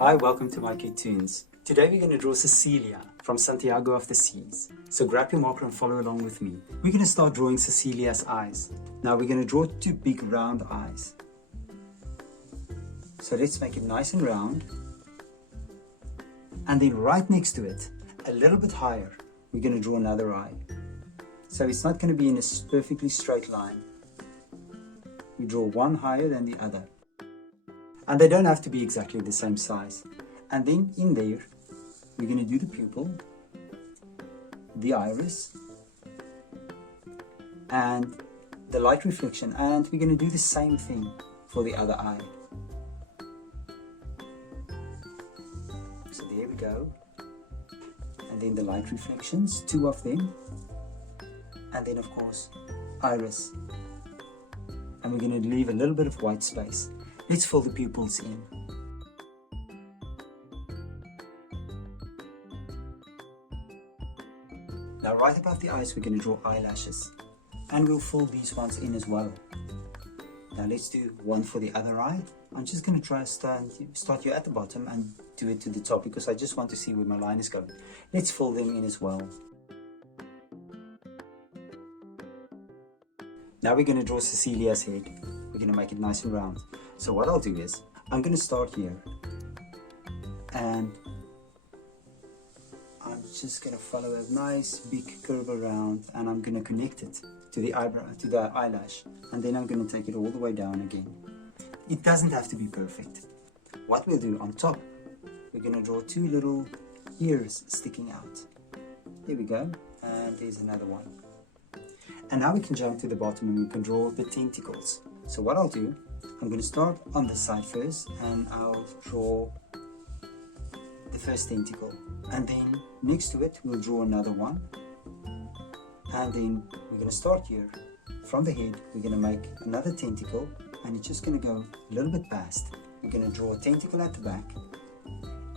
Hi, welcome to mycutetoons. Today we're going to draw Cecilia from Santiago of the Seas. So grab your marker and follow along with me. We're going to start drawing Cecilia's eyes. Now we're going to draw two big round eyes. So let's make it nice and round. And then right next to it, a little bit higher, we're going to draw another eye. So it's not going to be in a perfectly straight line. We draw one higher than the other. And they don't have to be exactly the same size. And then in there, we're going to do the pupil, the iris, and the light reflection. And we're going to do the same thing for the other eye. So there we go. And then the light reflections, two of them. And then of course, iris. And we're going to leave a little bit of white space. Let's fill the pupils in. Now right above the eyes we're going to draw eyelashes. And we'll fill these ones in as well. Now let's do one for the other eye. I'm just going to try to start you at the bottom and do it to the top because I just want to see where my line is going. Let's fill them in as well. Now we're going to draw Cecilia's head. We're going to make it nice and round. So what I'll do is, I'm going to start here. And I'm just going to follow a nice big curve around and I'm going to connect it to the eyebrow, to the eyelash. And then I'm going to take it all the way down again. It doesn't have to be perfect. What we'll do on top, we're going to draw two little ears sticking out. There we go. And there's another one. And now we can jump to the bottom and we can draw the tentacles. So what I'll do, I'm going to start on this side first and I'll draw the first tentacle. And then next to it, we'll draw another one. And then we're going to start here. From the head, we're going to make another tentacle and it's just going to go a little bit past. We're going to draw a tentacle at the back.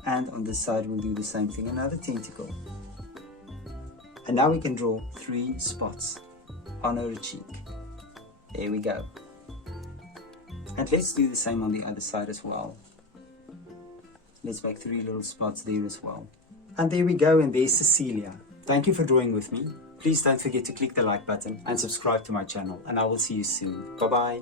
And on this side, we'll do the same thing, another tentacle. And now we can draw 3 spots on her cheek. There we go. And let's do the same on the other side as well. Let's make 3 little spots there as well. And there we go, and there's Cecilia. Thank you for drawing with me. Please don't forget to click the like button and subscribe to my channel, and I will see you soon. Bye bye.